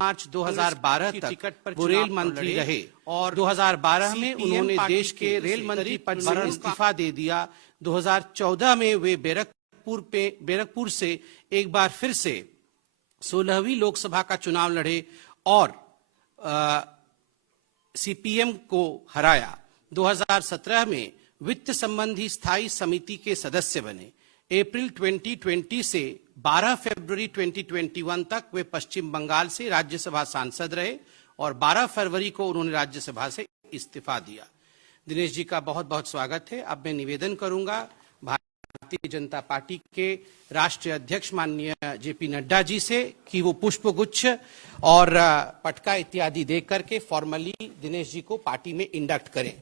मार्च 2012 तक वो रेल मंत्री रहे और 2012 में उन्होंने देश के रेल मंत्री पद से इस्तीफा दे दिया। 2014 में वे बैरकपुर से एक बार फिर से 16वीं लोकसभा का चुनाव लड़े और सीपीएम को हराया। 2017 में वित्त संबंधी स्थायी समिति के सदस्य बने। अप्रैल 2020 से 12 फरवरी 2021 तक वे पश्चिम बंगाल से राज्यसभा सांसद रहे और 12 फरवरी को उन्होंने राज्यसभा से इस्तीफा दिया। दिनेश जी का बहुत बहुत स्वागत है। अब मैं निवेदन करूंगा भारतीय जनता पार्टी के राष्ट्रीय अध्यक्ष माननीय जेपी नड्डा जी से कि वो पुष्पगुच्छ और पटका इत्यादि दे करके फॉर्मली दिनेश जी को पार्टी में इंडक्ट करें।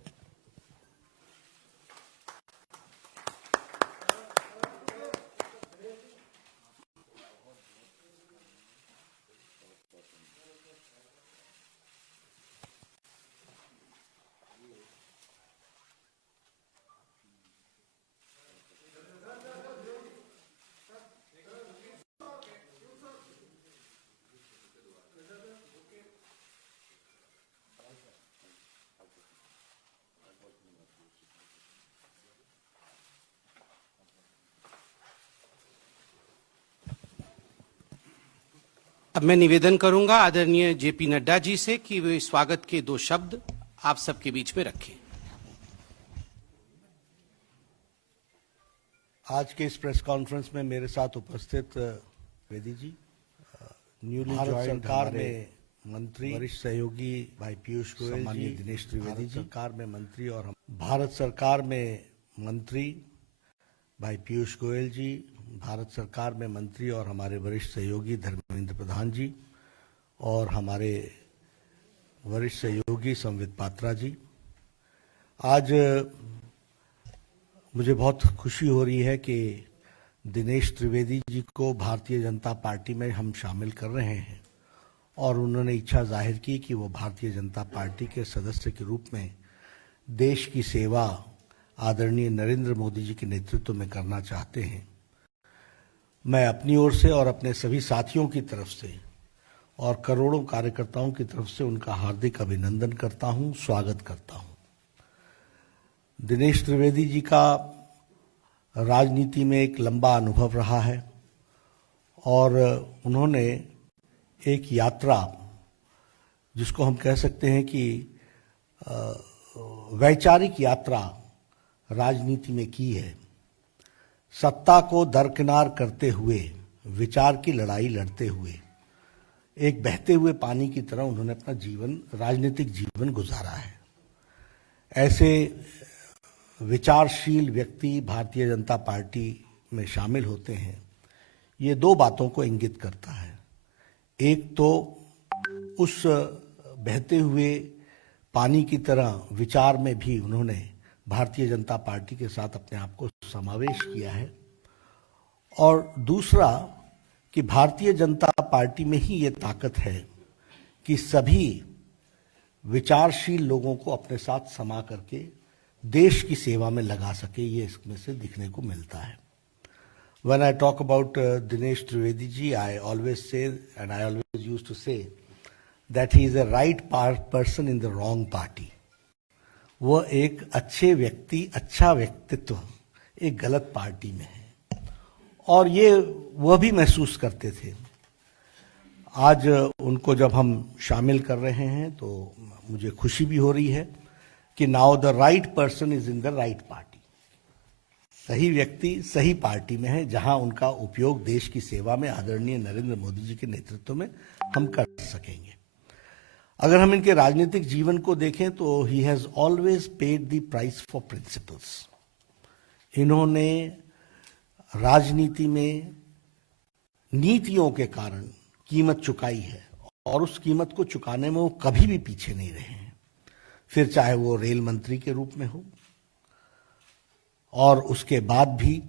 अब मैं निवेदन करूंगा आदरणीय जेपी नड्डा जी से कि वे स्वागत के 2 शब्द आप सबके बीच में रखें। आज के इस प्रेस कॉन्फ्रेंस में मेरे साथ उपस्थित वेदी जी, न्यूली ज्वाइन सरकार में मंत्री वरिष्ठ सहयोगी भाई पीयूष गोयल जी, दिनेश त्रिवेदी जी सरकार में मंत्री और भारत सरकार में मंत्री भाई पीयूष गोयल जी, भारत सरकार में मंत्री और हमारे वरिष्ठ सहयोगी धर्मेंद्र प्रधान जी और हमारे वरिष्ठ सहयोगी संवित पात्रा जी। आज मुझे बहुत खुशी हो रही है कि दिनेश त्रिवेदी जी को भारतीय जनता पार्टी में हम शामिल कर रहे हैं और उन्होंने इच्छा जाहिर की कि वो भारतीय जनता पार्टी के सदस्य के रूप में देश की सेवा आदरणीय नरेंद्र मोदी जी के नेतृत्व में करना चाहते हैं। मैं अपनी ओर से और अपने सभी साथियों की तरफ से और करोड़ों कार्यकर्ताओं की तरफ से उनका हार्दिक अभिनंदन करता हूं, स्वागत करता हूं। दिनेश त्रिवेदी जी का राजनीति में एक लंबा अनुभव रहा है और उन्होंने एक यात्रा जिसको हम कह सकते हैं कि वैचारिक यात्रा राजनीति में की है। सत्ता को दरकिनार करते हुए, विचार की लड़ाई लड़ते हुए, एक बहते हुए पानी की तरह उन्होंने अपना राजनीतिक जीवन गुजारा है। ऐसे विचारशील व्यक्ति भारतीय जनता पार्टी में शामिल होते हैं, ये 2 बातों को इंगित करता है। एक तो उस बहते हुए पानी की तरह विचार में भी उन्होंने भारतीय जनता पार्टी के साथ अपने आप को समावेश किया है और दूसरा कि भारतीय जनता पार्टी में ही ये ताकत है कि सभी विचारशील लोगों को अपने साथ समा करके देश की सेवा में लगा सके, ये इसमें से दिखने को मिलता है। When I talk about Dinesh Trivedi ji, I always say and I always used to say that he is a right person in the wrong party. वह एक अच्छे व्यक्ति, अच्छा व्यक्तित्व एक गलत पार्टी में है और ये वह भी महसूस करते थे। आज उनको जब हम शामिल कर रहे हैं तो मुझे खुशी भी हो रही है कि now the right person is in the right party. सही व्यक्ति सही पार्टी में है जहां उनका उपयोग देश की सेवा में आदरणीय नरेंद्र मोदी जी के नेतृत्व में हम कर सकेंगे। अगर हम इनके राजनीतिक जीवन को देखें तो he has always paid the price for principles. इन्होंने राजनीति में नीतियों के कारण कीमत चुकाई है और उस कीमत को चुकाने में वो कभी भी पीछे नहीं रहे हैं, फिर चाहे वो रेल मंत्री के रूप में हो और उसके बाद भी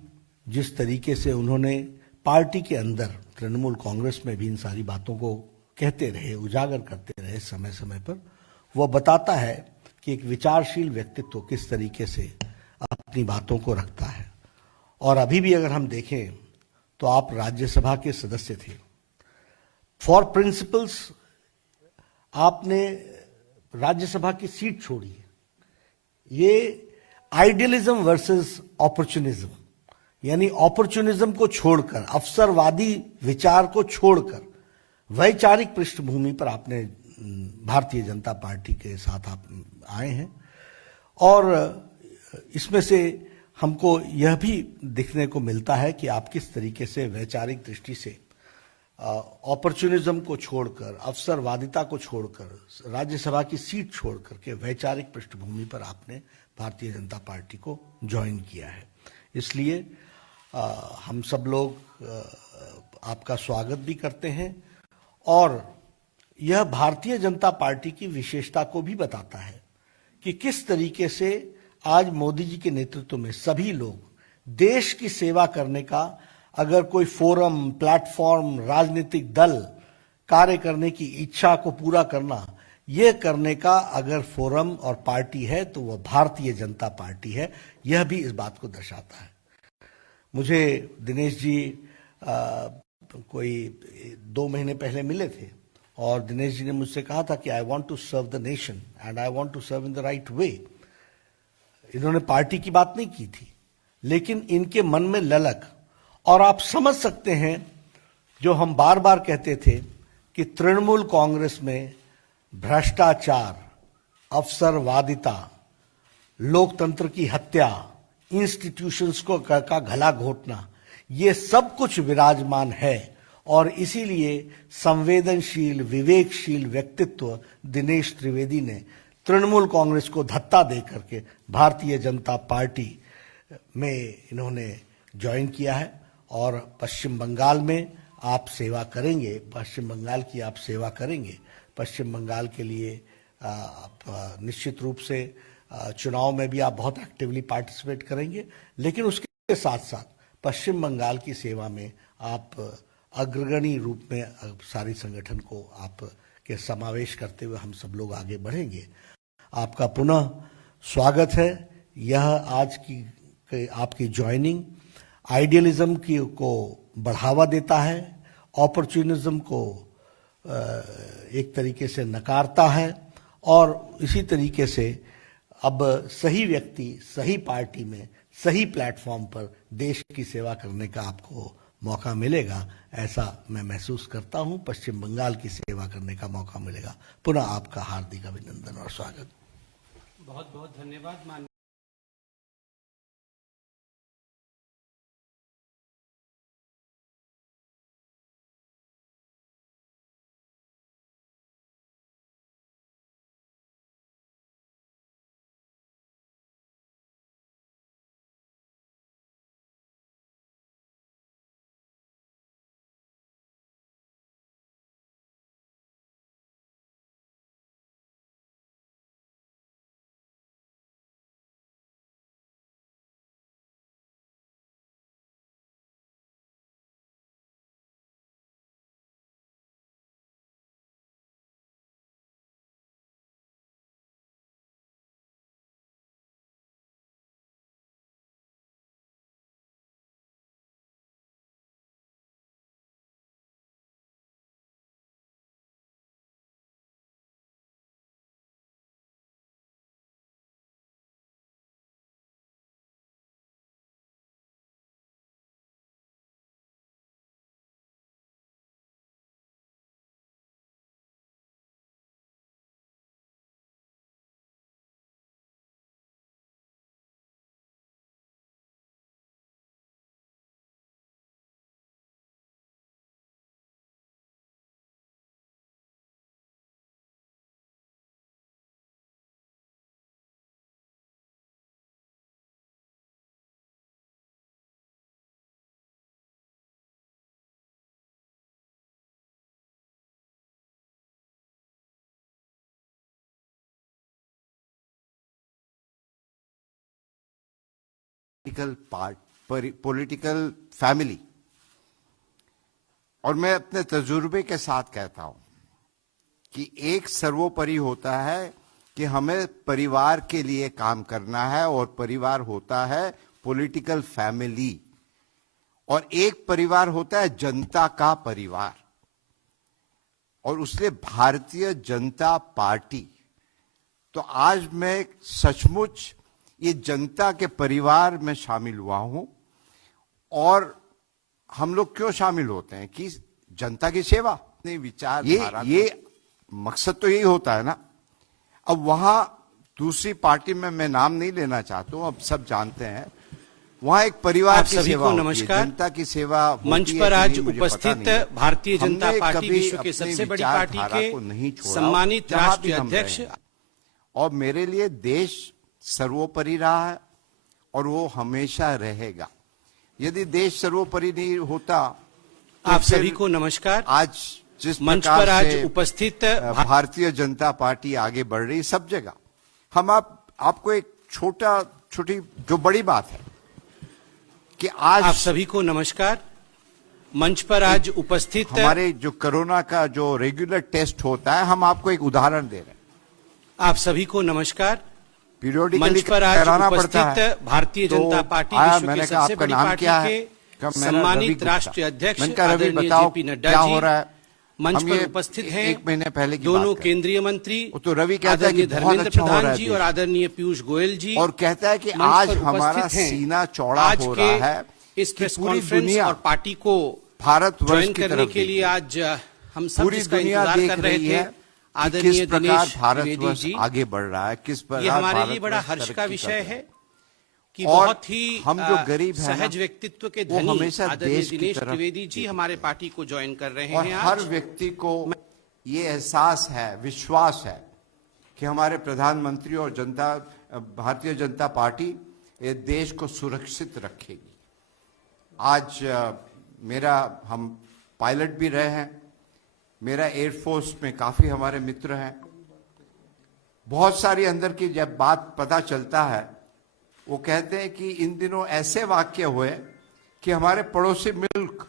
जिस तरीके से उन्होंने पार्टी के अंदर तृणमूल कांग्रेस में भी इन सारी बातों को कहते रहे, उजागर करते रहे समय समय पर, वह बताता है कि एक विचारशील व्यक्तित्व किस तरीके से अपनी बातों को रखता है। और अभी भी अगर हम देखें तो आप राज्यसभा के सदस्य थे। फॉर प्रिंसिपल्स आपने राज्यसभा की सीट छोड़ी है। ये आइडियलिज्म वर्सेस अपॉर्चुनिज्म, यानी अपॉर्चुनिज्म को छोड़कर, अवसरवादी विचार को छोड़कर वैचारिक पृष्ठभूमि पर आपने भारतीय जनता पार्टी के साथ आप आए हैं। और इसमें से हमको यह भी दिखने को मिलता है कि आप किस तरीके से वैचारिक दृष्टि से अपॉर्चुनिज्म को छोड़कर, अवसरवादिता को छोड़कर, राज्यसभा की सीट छोड़कर के वैचारिक पृष्ठभूमि पर आपने भारतीय जनता पार्टी को ज्वाइन किया है। इसलिए हम सब लोग आपका स्वागत भी करते हैं और यह भारतीय जनता पार्टी की विशेषता को भी बताता है कि किस तरीके से आज मोदी जी के नेतृत्व में सभी लोग देश की सेवा करने का, अगर कोई फोरम, प्लेटफॉर्म, राजनीतिक दल कार्य करने की इच्छा को पूरा करना, यह करने का अगर फोरम और पार्टी है तो वह भारतीय जनता पार्टी है। यह भी इस बात को दर्शाता है। मुझे दिनेश जी कोई 2 महीने पहले मिले थे और दिनेश जी ने मुझसे कहा था कि I want to serve the nation and I want to serve in the right way. इन्होंने पार्टी की बात नहीं की थी, लेकिन इनके मन में ललक, और आप समझ सकते हैं जो हम बार बार कहते थे कि तृणमूल कांग्रेस में भ्रष्टाचार, अवसरवादिता, लोकतंत्र की हत्या, इंस्टीट्यूशंस को का गला घोटना, ये सब कुछ विराजमान है। और इसीलिए संवेदनशील, विवेकशील व्यक्तित्व दिनेश त्रिवेदी ने तृणमूल कांग्रेस को धत्ता दे करके भारतीय जनता पार्टी में इन्होंने ज्वाइन किया है। और पश्चिम बंगाल में आप सेवा करेंगे, पश्चिम बंगाल की आप सेवा करेंगे। पश्चिम बंगाल के लिए आप निश्चित रूप से चुनाव में भी आप बहुत एक्टिवली पार्टिसिपेट करेंगे, लेकिन उसके साथ साथ पश्चिम बंगाल की सेवा में आप अग्रगणी रूप में सारी संगठन को आप के समावेश करते हुए हम सब लोग आगे बढ़ेंगे। आपका पुनः स्वागत है। यह आज की आपकी ज्वाइनिंग आइडियलिज्म की को बढ़ावा देता है, अपॉर्चुनिज्म को एक तरीके से नकारता है, और इसी तरीके से अब सही व्यक्ति, सही पार्टी में, सही प्लेटफॉर्म पर देश की सेवा करने का आपको मौका मिलेगा, ऐसा मैं महसूस करता हूं। पश्चिम बंगाल की सेवा करने का मौका मिलेगा। पुनः आपका हार्दिक अभिनंदन और स्वागत। बहुत बहुत धन्यवाद मान पॉलिटिकल फैमिली, और मैं अपने तजुर्बे के साथ कहता हूं कि एक सर्वोपरि होता है कि हमें परिवार के लिए काम करना है, और परिवार होता है पॉलिटिकल फैमिली, और एक परिवार होता है जनता का परिवार। और उसलिए भारतीय जनता पार्टी, तो आज मैं सचमुच ये जनता के परिवार में शामिल हुआ हूं। और हम लोग क्यों शामिल होते हैं कि जनता की सेवा, नहीं विचार, ये मकसद तो यही होता है ना। अब वहां दूसरी पार्टी में मैं नाम नहीं लेना चाहता हूं, अब सब जानते हैं, वहां एक परिवार की सेवा, नमस्कार, जनता की सेवा मंच पर आज उपस्थित भारतीय जनता पार्टी विश्व के सबसे बड़ी पार्टी के सम्मानित राष्ट्रीय अध्यक्ष, और मेरे लिए देश सर्वोपरि रहा है और वो हमेशा रहेगा। यदि देश सर्वोपरि नहीं होता तो आप सभी को नमस्कार। आज जिस मंच पर आज उपस्थित भारतीय जनता पार्टी आगे बढ़ रही सब जगह, हम आपको एक छोटी जो बड़ी बात है कि आज आप सभी को नमस्कार। मंच पर आज उपस्थित हमारे जो कोरोना का जो रेगुलर टेस्ट होता है, हम आपको एक उदाहरण दे रहे हैं। आप सभी को नमस्कार। पीरियोडिकली मंच पर आज कराना पड़ता है। उपस्थित भारतीय जनता पार्टी विश्व के सबसे बड़ी पार्टी के सम्मानित राष्ट्रीय अध्यक्ष आदरणीय जेपी नड्डा जी मंच पर उपस्थित हैं। एक महीने पहले की दोनों बात केंद्रीय मंत्री तो रवि कहता है कि धर्मेंद्र प्रधान जी और आदरणीय पीयूष गोयल जी, और कहता है कि आज हमारा सीना चौड़ा हो रहा है इस प्रेस कॉन्फ्रेंस और पार्टी को भारतवर्ष ज्वाइन करने के लिए आज हम सब पूरी जिसका दुनिया इंतजार देख कर रहे रही थे, है कि आदरणीय किस प्रकार दिनेश त्रिवेदी भारतवर्ष जी, आगे बढ़ रहा है, किस प्रकार ये हमारे लिए बड़ा भारतवर्ष हर्ष का तरक्की विषय कर रहा है कि और बहुत ही हम जो गरीब हैं ना, सहज व्यक्तित्व के वो धनी हमेशा आदरणीय देश की दिनेश तरफ त्रिवेदी जी हमारे पार्टी को ज्वाइन कर रहे और हैं। हर आज व्यक्ति को ये एहसास है, विश्वास है कि हमारे प्रधानमंत्री और भारतीय जनता पार्टी ये देश को सुरक्षित रखेगी। आज हम पायलट भी रहे हैं, मेरा एयरफोर्स में काफी हमारे मित्र हैं। बहुत सारी अंदर की जब बात पता चलता है, वो कहते हैं कि इन दिनों ऐसे वाक्य हुए कि हमारे पड़ोसी मुल्क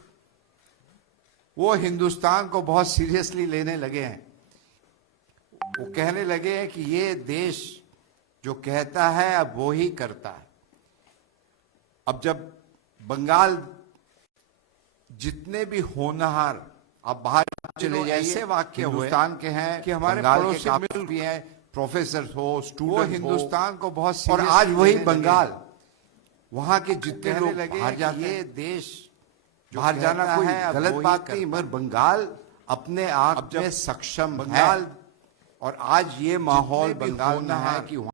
वो हिंदुस्तान को बहुत सीरियसली लेने लगे हैं। वो कहने लगे हैं कि ये देश जो कहता है अब वो ही करता है। अब जब बंगाल जितने भी होनहार अब बाहर चले जाइए, ऐसे वाक्य हिंदुस्तान के हैं कि हमारे पड़ोसी मुल्क भी हैं, प्रोफेसर हो, स्टूडेंट हिंदुस्तान को बहुत, और आज वही बंगाल वहां के जितने लोग बाहर जाते हैं, ये देश बाहर जाना कोई गलत बात नहीं, मगर बंगाल अपने आप में सक्षम है। और आज ये माहौल बंगाल में है कि